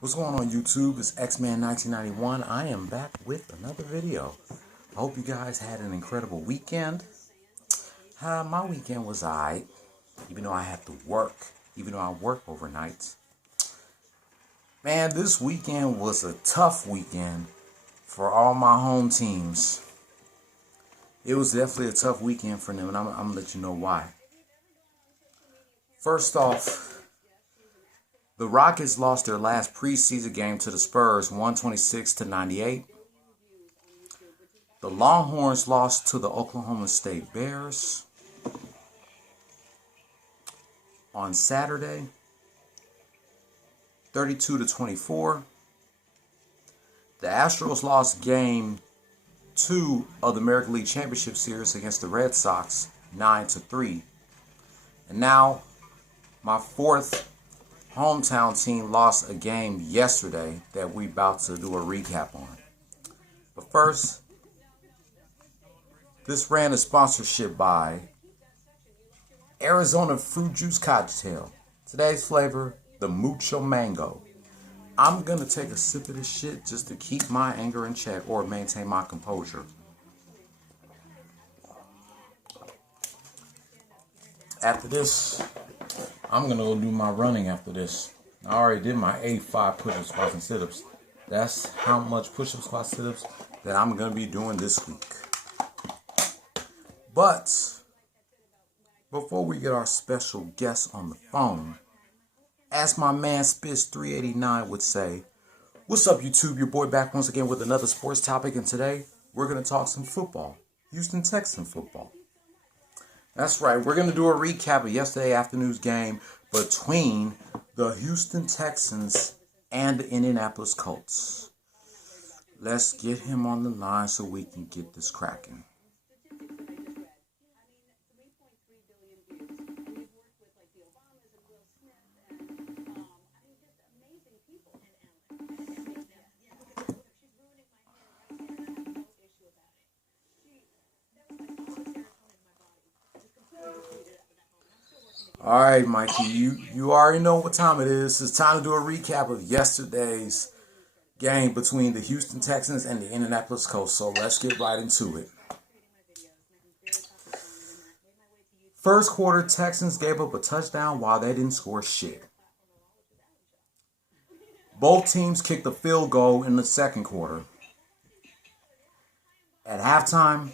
What's going on YouTube? It's X-Man1991. I am back with another video. I hope you guys had an incredible weekend. My weekend was alright, even though I had to work, even though I work overnight. Man, this weekend was a tough weekend for all my home teams. It was definitely a tough weekend for them, and I'm going to let you know why. First off, the Rockets lost their last preseason game to the Spurs, 126-98. The Longhorns lost to the Oklahoma State Bears on Saturday, 32-24. The Astros lost game 2 of the American League Championship Series against the Red Sox, 9-3. And now, my fourth hometown team lost a game yesterday that we're about to do a recap on. But first, this brand is sponsorship by Arizona Fruit Juice Cocktail. Today's flavor, the Mucho Mango. I'm going to take a sip of this shit just to keep my anger in check or maintain my composure. After this, I'm going to go do my running after this. I already did my 85 push-ups, squats, and sit-ups. That's how much push-ups, squats, sit-ups that I'm going to be doing this week. But before we get our special guest on the phone, as my man Spitz389 would say, what's up YouTube? Your boy back once again with another sports topic, and today we're going to talk some football. Houston Texans football. That's right, we're going to do a recap of yesterday afternoon's game between the Houston Texans and the Indianapolis Colts. Let's get him on the line so we can get this cracking. All right, Mikey, you already know what time it is. It's time to do a recap of yesterday's game between the Houston Texans and the Indianapolis Colts. So let's get right into it. First quarter, Texans gave up a touchdown while they didn't score shit. Both teams kicked a field goal in the second quarter. At halftime,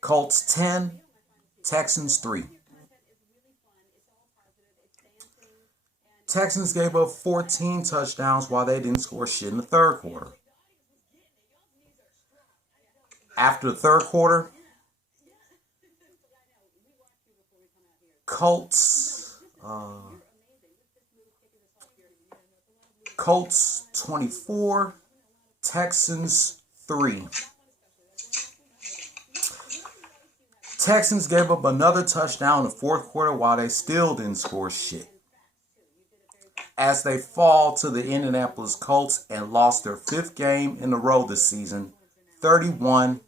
Colts 10, Texans 3. Texans gave up 14 touchdowns while they didn't score shit in the third quarter. After the third quarter, Colts 24, Texans 3. Texans gave up another touchdown in the fourth quarter while they still didn't score shit, as they fall to the Indianapolis Colts and lost their fifth game in a row this season, 31-3.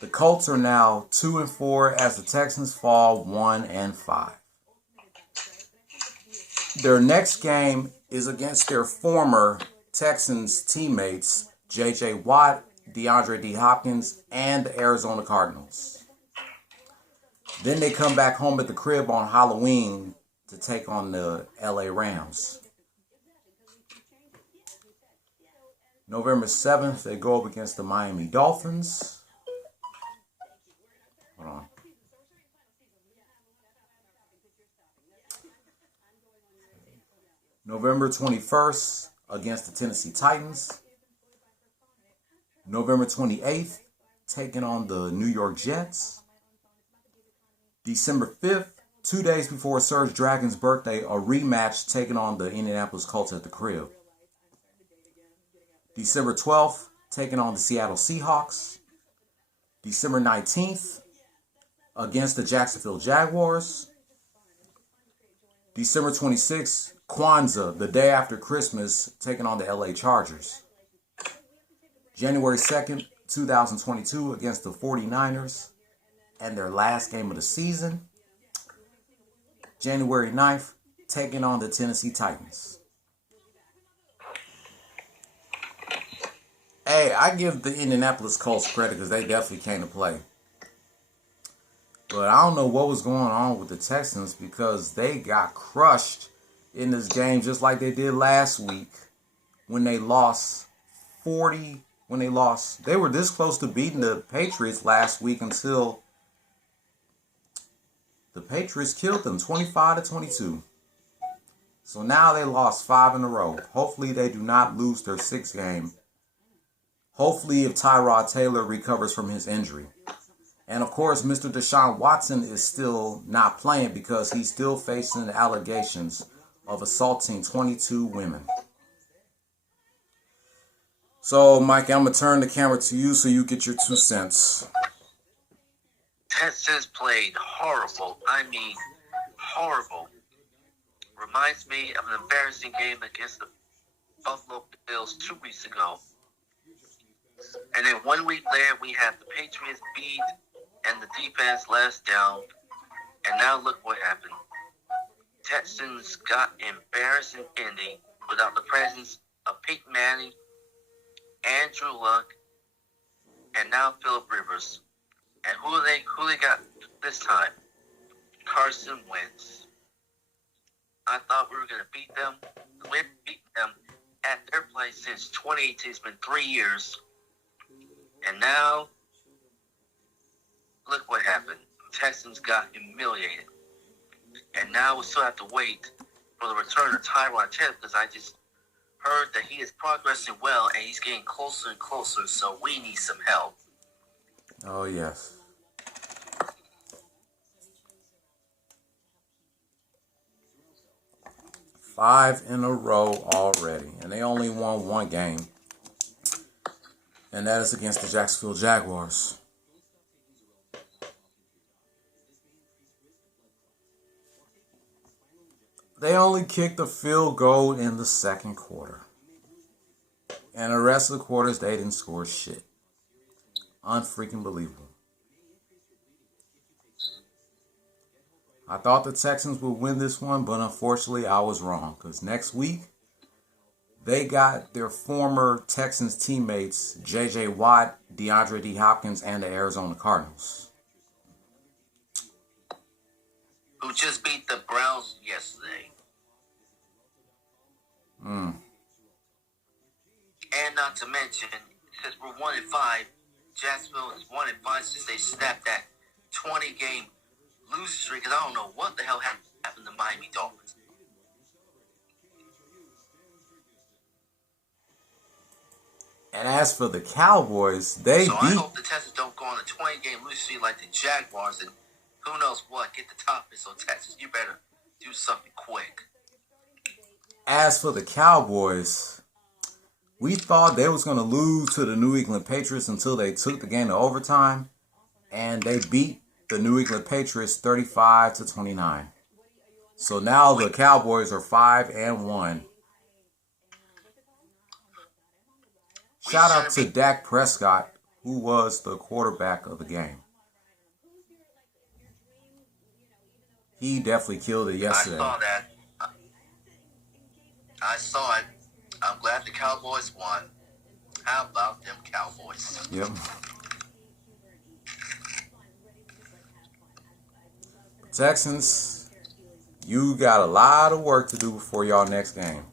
The Colts are now 2-4 as the Texans fall 1-5. Their next game is against their former Texans teammates, J.J. Watt, DeAndre D. Hopkins, and the Arizona Cardinals. Then they come back home at the crib on Halloween to take on the LA Rams. November 7th, they go up against the Miami Dolphins. Hold on. November 21st, against the Tennessee Titans. November 28th, taking on the New York Jets. December 5th, 2 days before Serge Dragon's birthday, a rematch taking on the Indianapolis Colts at the crib. December 12th, taking on the Seattle Seahawks. December 19th, against the Jacksonville Jaguars. December 26th, Kwanzaa, the day after Christmas, taking on the LA Chargers. January 2nd, 2022, against the 49ers and their last game of the season. January 9th, taking on the Tennessee Titans. Hey, I give the Indianapolis Colts credit because they definitely came to play. But I don't know what was going on with the Texans because they got crushed in this game just like they did last week when they lost 40. They were this close to beating the Patriots last week until the Patriots killed them 25-22. So now they lost 5 in a row. Hopefully they do not lose their 6th game. Hopefully if Tyrod Taylor recovers from his injury. And of course, Mr. Deshaun Watson is still not playing because he's still facing allegations of assaulting 22 women. So, Mike, I'm going to turn the camera to you so you get your 2 cents. Texans played horrible. I mean, horrible. Reminds me of an embarrassing game against the Buffalo Bills 2 weeks ago. And then 1 week later, we have the Patriots beat and the defense let us down. And now look what happened. Texans got embarrassing ending without the presence of Peyton Manning, Andrew Luck, and now Phillip Rivers. And who they got this time? Carson Wentz. I thought we were going to beat them. We haven't beaten them at their place since 2018. It's been 3 years. And now, look what happened. Texans got humiliated. And now we still have to wait for the return of Tyrod Taylor because I just heard that he is progressing well and he's getting closer and closer, so we need some help. Oh, yes. Five in a row already, and they only won 1 game, and that is against the Jacksonville Jaguars. They only kicked a field goal in the 2nd quarter. And the rest of the quarters, they didn't score shit. Unfreaking believable. I thought the Texans would win this one, but unfortunately I was wrong. Because next week, they got their former Texans teammates, J.J. Watt, DeAndre D. Hopkins, and the Arizona Cardinals. Who just beat the Browns yesterday. And not to mention, since we're 1-5, Jacksonville is 1-5 since they snapped that 20-game losing streak. Because I don't know what the hell happened to Miami Dolphins. And as for the Cowboys, I hope the Texans don't go on a 20-game losing streak like the Jaguars and who knows what, get the topic. So Texas, you better do something quick. As for the Cowboys, we thought they was going to lose to the New England Patriots until they took the game to overtime, and they beat the New England Patriots 35-29. So now the Cowboys are 5-1. Shout out to Dak Prescott, who was the quarterback of the game. He definitely killed it yesterday. I saw that. I saw it. I'm glad the Cowboys won. How about them Cowboys? Yep. Texans, you got a lot of work to do before y'all next game.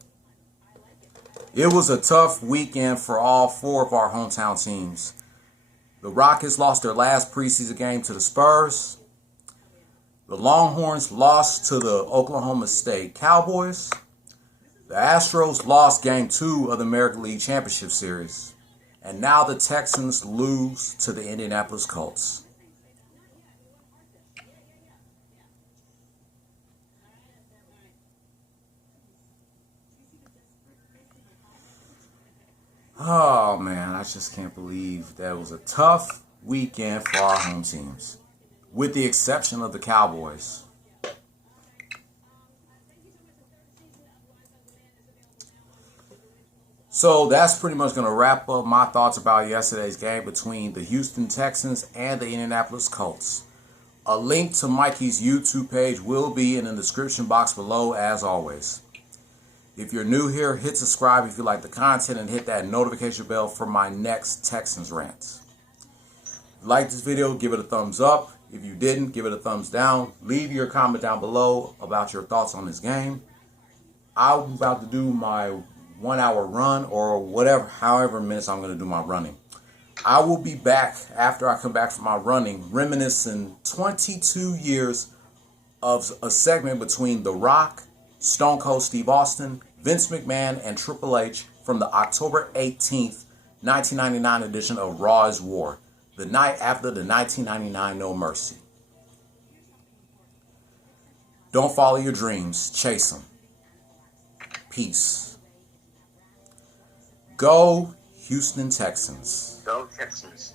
It was a tough weekend for all 4 of our hometown teams. The Rockets lost their last preseason game to the Spurs. The Longhorns lost to the Oklahoma State Cowboys. The Astros lost Game 2 of the American League Championship Series. And now the Texans lose to the Indianapolis Colts. Oh, man, I just can't believe that was a tough weekend for our home teams. With the exception of the Cowboys. So that's pretty much going to wrap up my thoughts about yesterday's game between the Houston Texans and the Indianapolis Colts. A link to Mikey's YouTube page will be in the description box below, as always. If you're new here, hit subscribe if you like the content and hit that notification bell for my next Texans rants. If you like this video, give it a thumbs up. If you didn't, give it a thumbs down. Leave your comment down below about your thoughts on this game. I'm about to do my 1 hour run or whatever, however minutes I'm going to do my running. I will be back after I come back from my running, reminiscing 22 years of a segment between The Rock, Stone Cold Steve Austin, Vince McMahon, and Triple H from the October 18th, 1999 edition of Raw is War, the night after the 1999 No Mercy. Don't follow your dreams, chase them. Peace. Go Houston Texans. Go Texans.